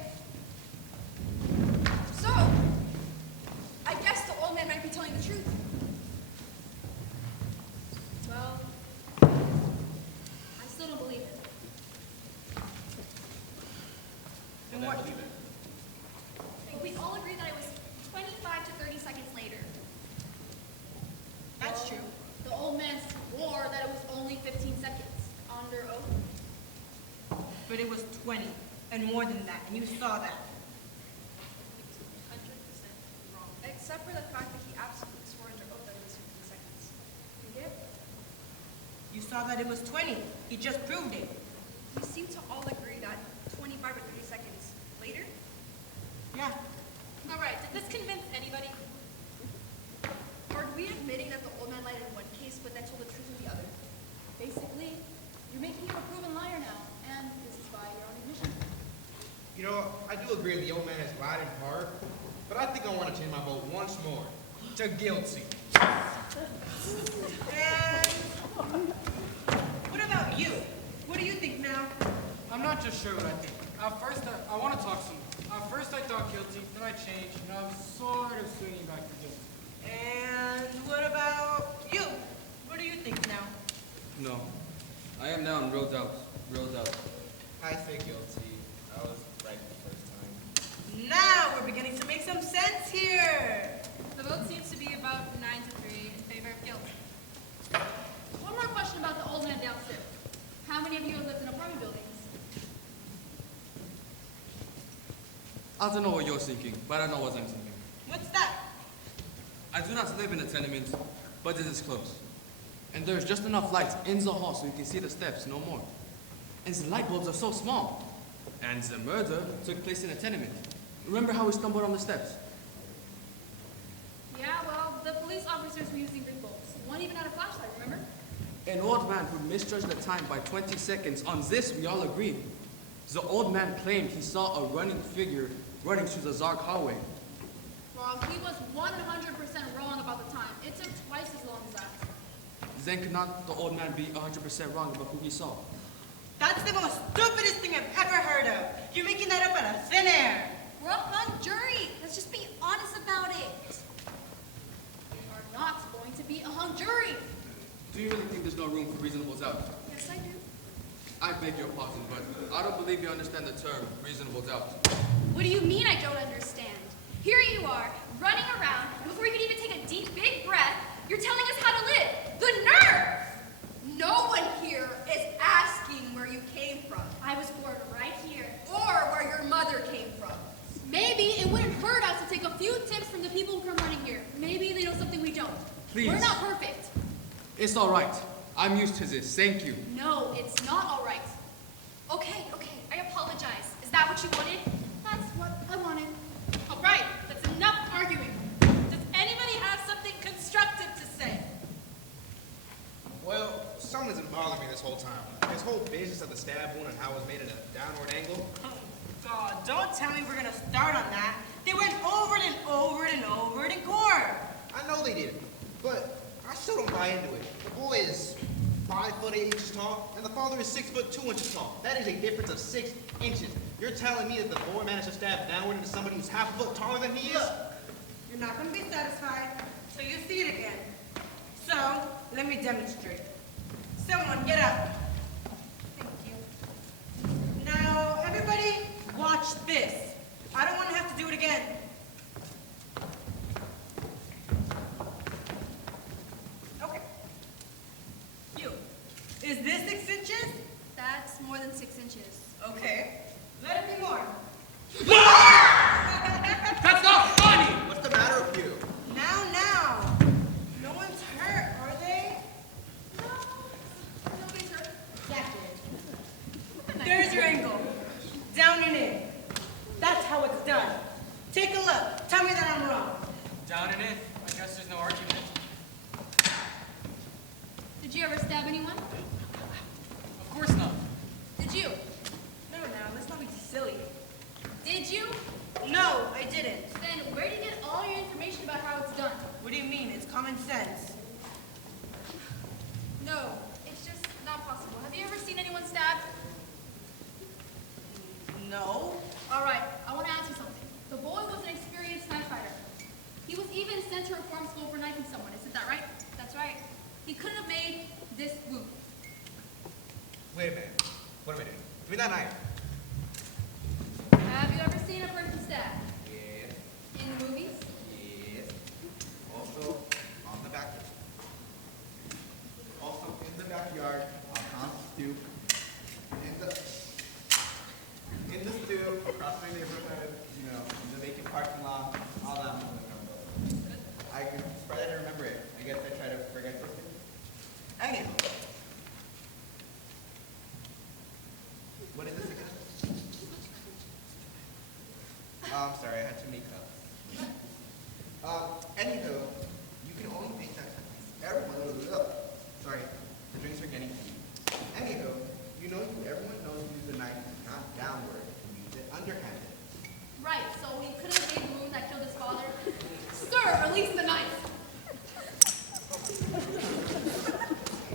they all agree that it was 25 to 30 seconds later. That's true. The old man swore that it was only 15 seconds. Under oath. But it was 20 and more than that, and you saw that. 100% wrong. Except for the fact that he absolutely swore under oath that it was 15 seconds. You get it? You saw that it was 20. He just proved it. We seem to all agree that 25 or 30 seconds later. Yeah. All right, did this convince anybody? Are we admitting that the old man lied in one case but then told the truth in the other? Basically, you're making him a proven liar now, and this is by your own admission. You know, I do agree the old man has lied in part, but I think I want to change my vote once more to guilty. And what about you? What do you think now? I'm not just sure what I think. At first, I want to talk some more. At first, I thought guilty, then I changed, and I was sort of swinging back to guilty. And what about you? What do you think now? No. I am now in real doubt. Real doubt. I say guilty. I was right the first time. Now we're beginning to make some sense here. The vote seems to be about 9 to 3 in favor of guilt. One more question about the old man downstairs. How many of you have lived in apartment buildings? I don't know what you're thinking, but I know what I'm thinking. What's that? I do not live in a tenement, but it is close. And there's just enough light in the hall so you can see the steps, no more. And the light bulbs are so small. And the murder took place in a tenement. Remember how we stumbled on the steps? Yeah, well, the police officers were using big bulbs. One even had a flashlight, remember? An old man who misjudged the time by 20 seconds. On this, we all agree. The old man claimed he saw a running figure running through the dark hallway. Well, he was 100% wrong about the time. It took twice as long as that. Then could not the old man be 100% wrong about who he saw? That's the most stupidest thing I've ever heard of. You're making that up out of thin air. We're a hung jury. Let's just be honest about it. We are not going to be a hung jury. Do you really think there's no room for reasonable doubt? Yes, I do. I beg your pardon, but I don't believe you understand the term reasonable doubt. What do you mean I don't understand? Here you are, running around, and before you can even take a deep, big breath, you're telling us how to live. The nerve! No one here is asking where you came from. I was born right here. Or where your mother came from. Maybe it wouldn't hurt us to take a few tips from the people who come running here. Maybe they know something we don't. Please. We're not perfect. It's all right. I'm used to this. Thank you. No, it's not all right. Okay, I apologize. Is that what you wanted? That's what I wanted. All right, that's enough arguing. Does anybody have something constructive to say? Well, something's been bothering me this whole time. This whole business of the stab wound and how it was made at a downward angle. Oh, God, don't tell me we're gonna start on that. They went over it and over it and over it in court. I know they did, but I still don't buy into it. The boy is 5'8" tall, and the father is 6'2" tall. That is a difference of 6 inches. You're telling me that the boy managed to stab downward into somebody who's half a foot taller than he is? Look, you're not gonna be satisfied, so you see it again. So, let me demonstrate. Someone get up. Thank you. Now, everybody, watch this. I don't want to have to do it again. Okay. You. Is this 6 inches? That's more than 6 inches. Okay. Let it be more. That's not funny! What's the matter with you? Now. No one's hurt, are they? Nobody's hurt. Exactly. There's your angle. Down and in. That's how it's done. Take a look. Tell me that I'm wrong. Down and in. I guess there's no argument. Did you ever stab anyone? Of course not. Did you? No, let's not be silly. Did you? No, I didn't. Then where do you get all your information about how it's done? What do you mean? It's common sense. No, it's just not possible. Have you ever seen anyone stabbed? No. All right, I want to ask you something. The boy was an experienced knife fighter. He was even sent to reform school for knifing someone. Isn't that right? That's right. He couldn't have made this wound. Wait a minute. What am I doing? Give me that knife. Have you ever seen a person stabbed? Yeah. parking lot, all that. I could spread it and remember it. I guess I try to forget something. Anyhow. What is this again? Oh, I'm sorry, I had too many cups. Anywho, you can only think that sorry, the drinks are getting heated. Anywho, everyone knows to use the knife not downward, use it underhanded. Right, so he couldn't have made the wound that killed his father. Sir, release the knife.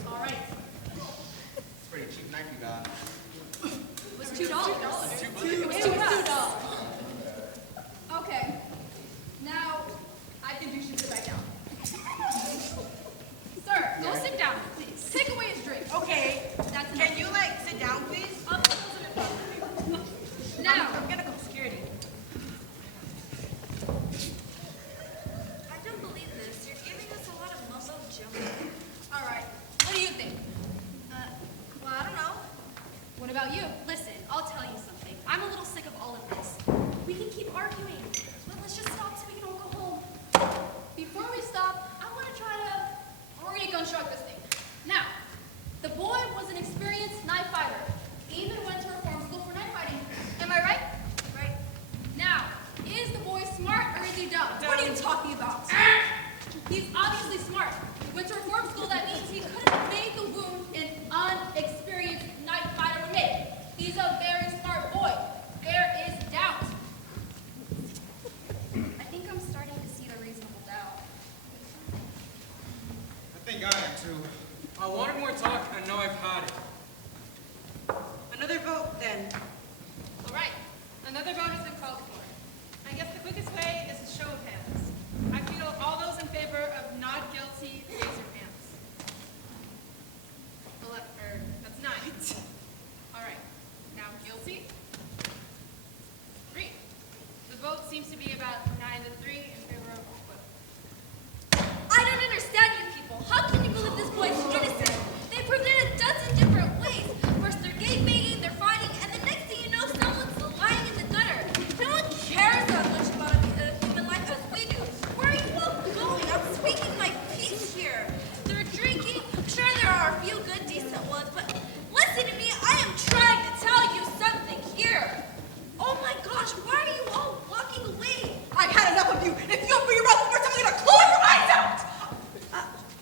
All right. It's a pretty cheap knife you got. It was $2. It was $2. Okay. Now, I think you should sit back down. Sir, go sit down, please. Take away his drink. Okay. That's enough. Can you, sit down, please? Now, I'm gonna call security. I don't believe this. You're giving us a lot of mumbo jumbo. all right. What do you think? Well, I don't know. What about you? Listen, I'll tell you something. I'm a little sick of all of this. We can keep arguing, but let's just stop so we can all go home. Before we stop, I want to try to reconstruct this thing. Now, the boy was an experienced knife fighter. He even went to reform school for knife fighting. Am I right? Right? Now, is the boy smart or is he dumb? What are you talking about? He's obviously smart. He went to reform school, that means he couldn't have made the wound an unexperienced knife fighter would make. He's a very smart boy. There is doubt. I think I'm starting to see the reasonable doubt. I think I am too. I wanted more talk, and now I've had it. Another vote, then. All right, another vote has been called for. I guess the quickest way is a show of hands. I feel all those in favor of not guilty, raise your hands. That's 9. All right, now guilty. 3. The vote seems to be about 9 to 3 in favor of acquittal. I don't understand you people. How can you believe this boy is innocent? They proved it a dozen different ways. First they're game banging, they're fighting, and the next thing you know, someone's lying in the gutter. No one cares as much about a human life as we do. Where are you all going? I'm speaking my piece here. They're drinking. Sure, there are a few good, decent ones, but listen to me. I am trying to tell you something here. Oh my gosh, why are you all walking away? I've had enough of you. If you open your mouth one more time, I'm gonna claw your eyes out!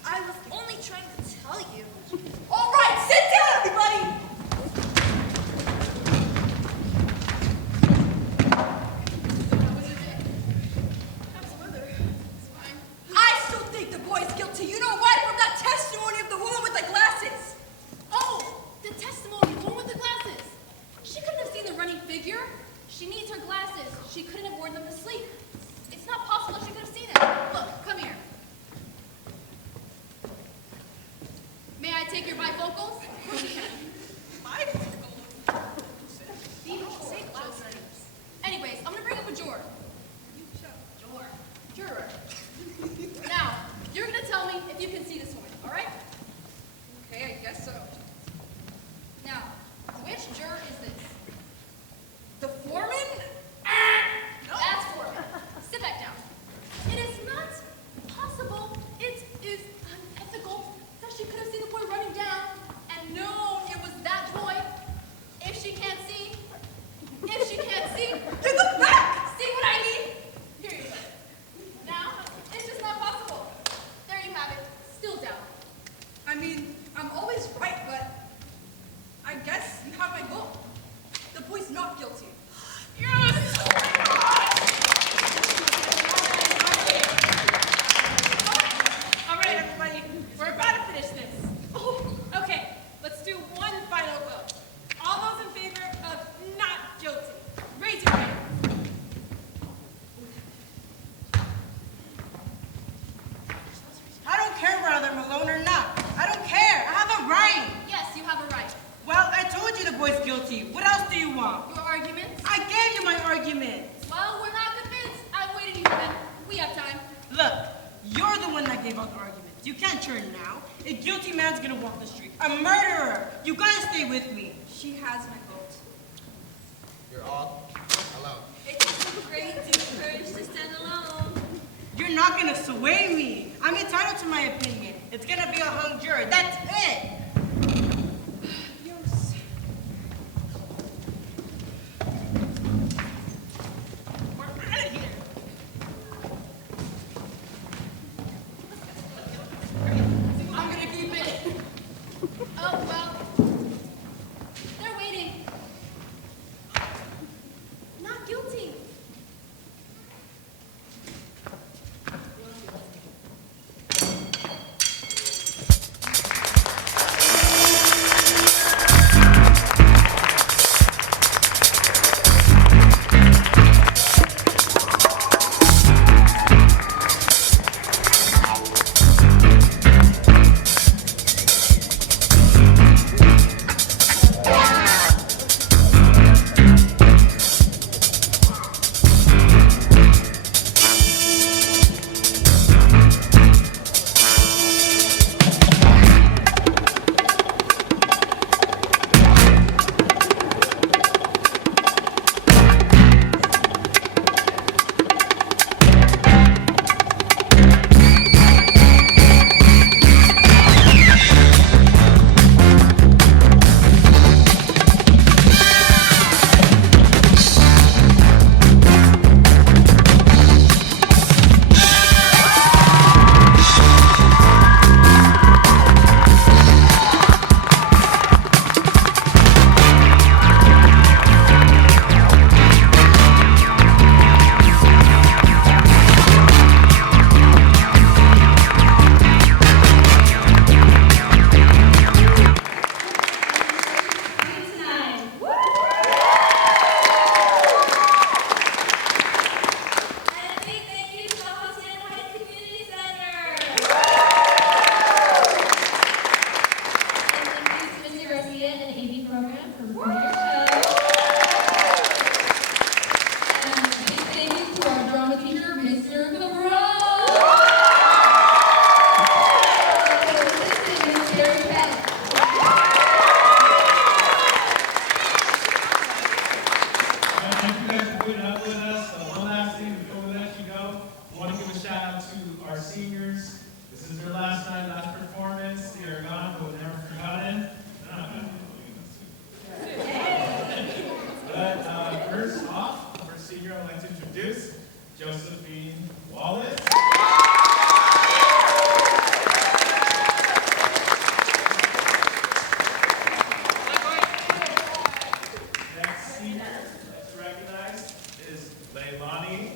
I was only trying to tell you. All right, sit down, everybody! How was your day? How's the weather? It's fine. I still think the boy's guilty. You know what? From that testimony of the woman with the glasses. Oh, the testimony, the one with the glasses. She couldn't have seen the running figure. She needs her glasses. She couldn't have worn them to sleep. It's not possible she could have seen it. Look, come here. May I take your bifocals? Of course you can. People say glasses. Anyways, I'm gonna bring up a juror. Juror. Now, you're gonna tell me if you can see this woman, all right? Okay, I guess so. Now, which juror is this? The foreman? That's Foreman. Sit back down. It is not possible. It is unethical that she could have seen the boy running down and known it was that boy. If she can't see, Give them back! see what I mean? Here you go. Now, it's just not possible. There you have it. Still down. I mean, I'm always right, but I guess you have my vote. The boy's not guilty. Yes! All right, everybody, we're about to finish this. Okay, let's do one final vote. All those in favor of not guilty, raise your hand. I don't care whether I'm alone or not. I don't care. I have a right. Yes, you have a right. Well, I told you the boy's guilty. What else do you want? Your arguments? I gave you my argument. Well, we're not convinced. I'm waiting even. We have time. Look, you're the one that gave out the arguments. You can't turn now. A guilty man's gonna walk the street. A murderer. You gotta stay with me. She has my vote. You're all alone. It's great to encourage the not gonna sway me. I'm entitled to my opinion. It's gonna be a hung jury. That's it. We're out of here. I'm gonna keep it. Oh, well. They're waiting. Not guilty. And a big thank you to the Hacienda Heights Community Center. And thank you to Mr. Garcia and the AV program for recording our show. And a big thank you to our drama teacher, Mr. Cabral. And Ms. Mary Beth. Thank you guys for putting up with us. One last thing before we let you go, I want to give a shout out to our seniors. This is their last night, last performance. They are gone, but never forgotten. They're not gonna be But first off, first senior, I'd like to introduce Josephine Wallace. Next senior to recognize is Leilani